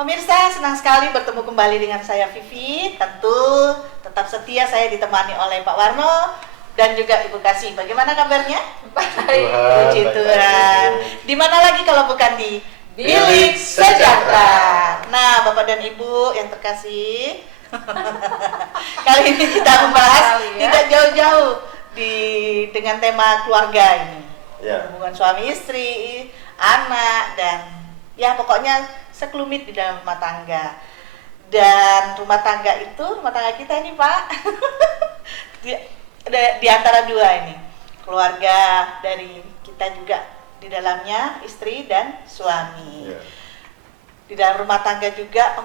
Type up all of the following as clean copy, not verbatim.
Pemirsa, senang sekali bertemu kembali dengan saya Vivi. Tentu tetap setia saya ditemani oleh Pak Warno dan juga Ibu Kasih. Bagaimana kabarnya? Baik. Puji Tuhan. Di mana lagi kalau bukan di Bilik Sejahtera. Nah, Bapak dan Ibu yang terkasih, kali ini kita membahas tidak jauh-jauh dengan tema keluarga ini. Hubungan suami istri, anak, dan ya pokoknya sekelumit di dalam rumah tangga. Dan rumah tangga kita ini Pak di antara dua ini, keluarga dari kita juga di dalamnya, istri dan suami. Di dalam rumah tangga juga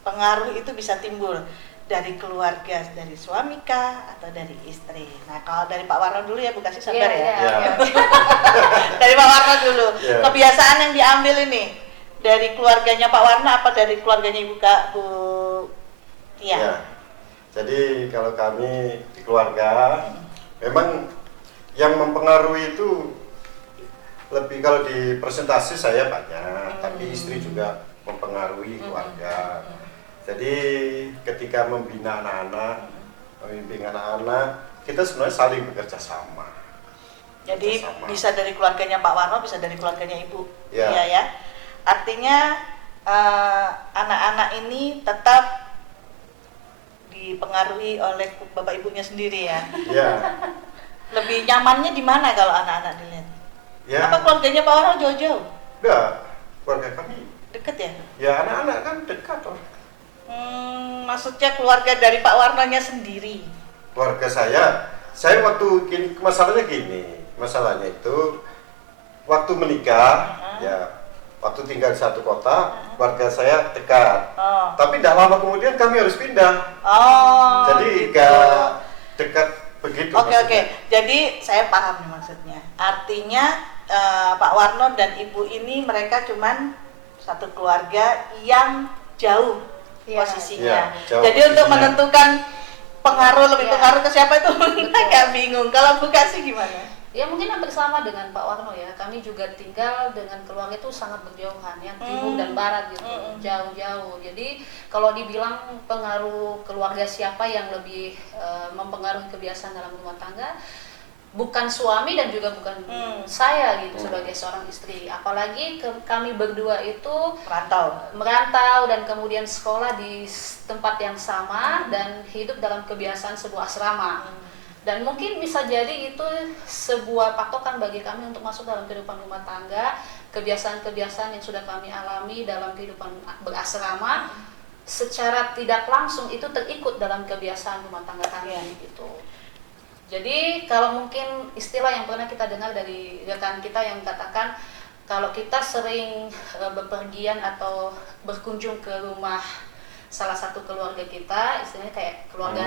pengaruh itu bisa timbul dari keluarga, dari suami kah atau dari istri. Nah, kalau dari Pak Warno dulu ya Bu Kasih, sabar ya. Dari Pak Warno dulu. Kebiasaan yang diambil ini dari keluarganya Pak Warno apa dari keluarganya Ibu Bu Tia? Ya. Jadi kalau kami di keluarga memang yang mempengaruhi itu lebih, kalau di presentasi saya banyak, tapi istri juga mempengaruhi keluarga. Jadi ketika membina anak-anak, membimbing anak-anak, kita sebenarnya saling bekerja sama. Jadi bisa dari keluarganya Pak Warno, bisa dari keluarganya Ibu. Ya. Iya ya. Artinya anak-anak ini tetap dipengaruhi oleh bapak ibunya sendiri ya. Iya. Lebih nyamannya di mana kalau anak-anak dilihat? Ya. Apa keluarganya Pak Warno jauh-jauh? Enggak, keluarga kami deket ya? Ya, anak-anak kan dekat loh. Maksudnya keluarga dari Pak Warnonya sendiri? Keluarga saya waktu masalahnya itu waktu menikah, ya waktu tinggal di satu kota, keluarga saya dekat. Tapi tidak lama kemudian kami harus pindah. Jadi nggak dekat begitu. Oke. Jadi saya paham nih maksudnya. Artinya Pak Warno dan Ibu ini mereka cuman satu keluarga yang jauh posisinya. Jauh jadi posisinya. Untuk menentukan pengaruh ke siapa itu agak bingung. Kalau Bu Kasih gimana? Ya mungkin hampir sama dengan Pak Warno ya. Kami juga tinggal dengan keluarga itu sangat berjauhan, yang timur dan barat gitu, jauh-jauh. Jadi kalau dibilang pengaruh keluarga siapa yang lebih mempengaruhi kebiasaan dalam rumah tangga, bukan suami dan juga bukan saya gitu sebagai seorang istri. Apalagi kami berdua itu merantau dan kemudian sekolah di tempat yang sama dan hidup dalam kebiasaan sebuah asrama. Dan mungkin bisa jadi itu sebuah patokan bagi kami untuk masuk dalam kehidupan rumah tangga. Kebiasaan-kebiasaan yang sudah kami alami dalam kehidupan berasrama secara tidak langsung itu terikut dalam kebiasaan rumah tangga kami gitu. Jadi kalau mungkin istilah yang pernah kita dengar dari rekan kita yang katakan kalau kita sering bepergian atau berkunjung ke rumah salah satu keluarga kita, istilahnya kayak keluarga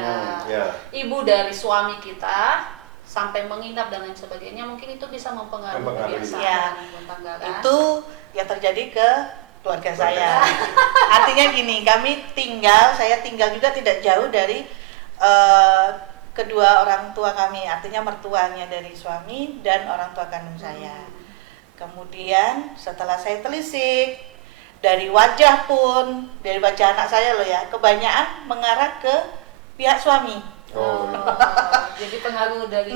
ibu dari suami kita, sampai menginap dan lain sebagainya, mungkin itu bisa mempengaruhi kebiasaan rumah tangga kan? Itu yang terjadi ke keluarga saya. Artinya gini, saya tinggal juga tidak jauh dari kedua orang tua kami, artinya mertuanya dari suami dan orang tua kandung saya. Kemudian setelah saya telisik, dari wajah anak saya loh ya, kebanyakan mengarah ke pihak suami. Jadi pengaruh dari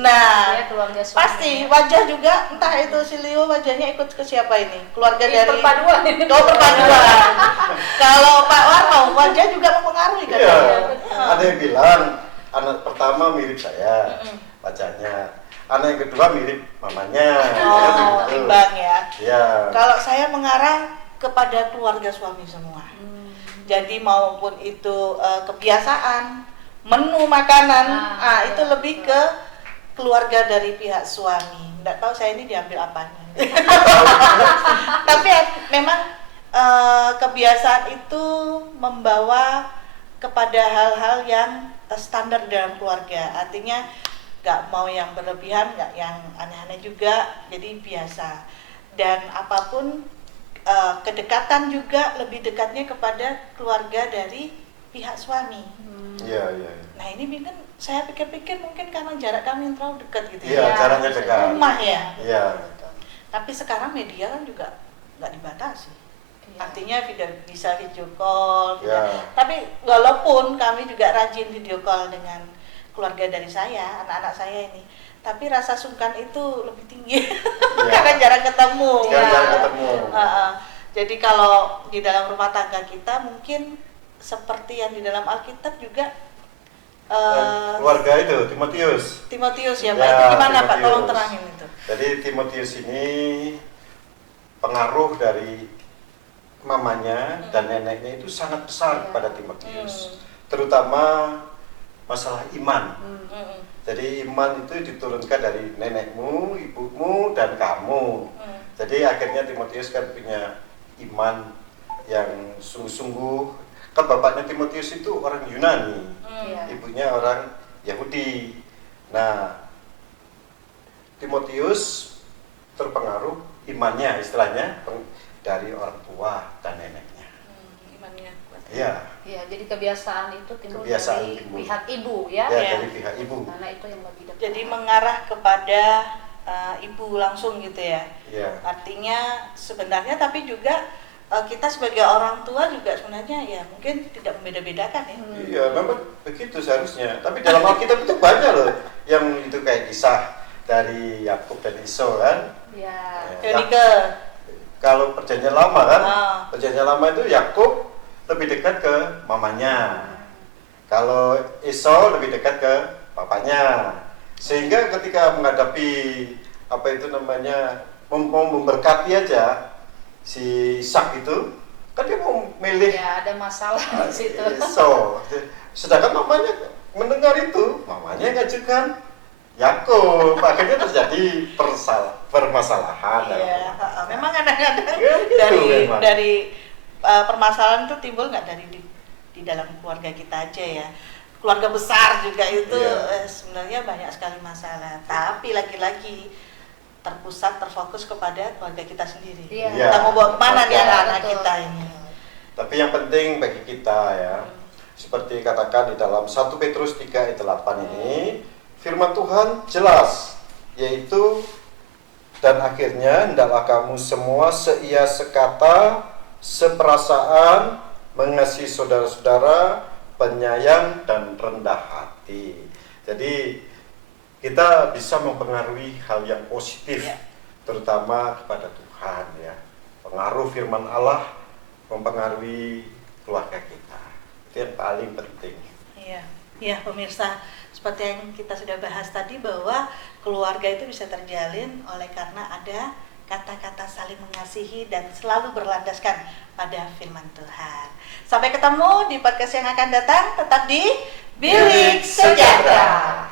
keluarga suami. Pasti wajah juga, entah itu si Leo wajahnya ikut ke siapa ini? Keluarga dari perpaduan. Perpaduan. Kalau Pak Warno wajah juga mempengaruhi kan? Ada yang bilang anak pertama mirip saya wajahnya, anak yang kedua mirip mamanya. Imbang ya. Kalau saya mengarah kepada keluarga suami semua. Jadi maupun itu kebiasaan, menu makanan, itu lebih ke keluarga dari pihak suami. Nggak tahu saya ini diambil apanya. Tapi memang kebiasaan itu membawa kepada hal-hal yang standar dalam keluarga. Artinya nggak mau yang berlebihan, nggak yang aneh-aneh juga, jadi biasa. Dan apapun kedekatan juga lebih dekatnya kepada keluarga dari pihak suami. Nah ini mungkin saya pikir-pikir mungkin karena jarak kami yang terlalu dekat gitu ya. Jaraknya dekat. Rumah ya. Iya. Tapi sekarang media kan juga nggak dibatasi. Artinya bisa video call, Ya. tapi walaupun kami juga rajin video call dengan keluarga dari saya, anak-anak saya ini, tapi rasa sungkan itu lebih tinggi karena jarang ketemu. Jarang ketemu. Jadi kalau di dalam rumah tangga kita mungkin seperti yang di dalam Alkitab juga keluarga itu Timotius ya, Pak. Ya, Itu gimana Pak? Timotius. Tolong terangin itu. Jadi Timotius ini pengaruh dari mamanya dan neneknya itu sangat besar kepada Timotius, terutama masalah iman. Jadi iman itu diturunkan dari nenekmu, ibumu, dan kamu. Jadi akhirnya Timotius kan punya iman yang sungguh-sungguh. Kan bapaknya Timotius itu orang Yunani, ibunya orang Yahudi. Nah, Timotius terpengaruh imannya, istilahnya dari orang tua dan neneknya. Imannya kuat. Iya. Ya, jadi kebiasaan itu timbul Kebiasaan dari timbul. pihak ibu ya. Ya, dari pihak ibu. Karena itu yang lebih dekat. Jadi mengarah kepada ibu langsung gitu ya. Iya. Artinya sebenarnya tapi juga kita sebagai orang tua juga sebenarnya ya mungkin tidak membeda-bedakan ya. Iya, memang begitu seharusnya. Tapi dalam Alkitab itu banyak loh yang itu kayak kisah dari Yakub dan Esau kan. Ya. Jadi ke Kalau perjanjian lama kan, Ah. perjanjian lama itu Yakub lebih dekat ke mamanya. Kalau Esau lebih dekat ke papanya. Sehingga ketika menghadapi apa itu namanya mau memberkati aja si Ishak itu, kan dia mau milih Ya, ada masalah di situ. Esau. Sedangkan mamanya mendengar itu, mamanya ngajukan Yakub. Akhirnya terjadi permasalahan. iya, memang kadang-kadang Ya, gitu memang. dari permasalahan itu timbul nggak dari di dalam keluarga kita aja ya. Keluarga besar juga itu Iya. sebenarnya banyak sekali masalah. Tapi lagi-lagi terfokus kepada keluarga kita sendiri. Iya. Kita mau bawa kemana nih Iya. anak-anak Betul. kita ini? Tapi yang penting bagi kita ya, seperti katakan di dalam 1 Petrus 3 ayat 8 ini, firman Tuhan jelas, yaitu dan akhirnya hendaklah kamu semua seia sekata, seperasaan, mengasihi saudara-saudara, penyayang dan rendah hati. Jadi kita bisa mempengaruhi hal yang positif, Ya. terutama kepada Tuhan ya. Pengaruh firman Allah mempengaruhi keluarga kita. Itu yang paling penting. Iya, ya pemirsa, seperti yang kita sudah bahas tadi bahwa keluarga itu bisa terjalin oleh karena ada kata-kata saling mengasihi dan selalu berlandaskan pada firman Tuhan. Sampai ketemu di podcast yang akan datang, tetap di Bilik Sejahtera.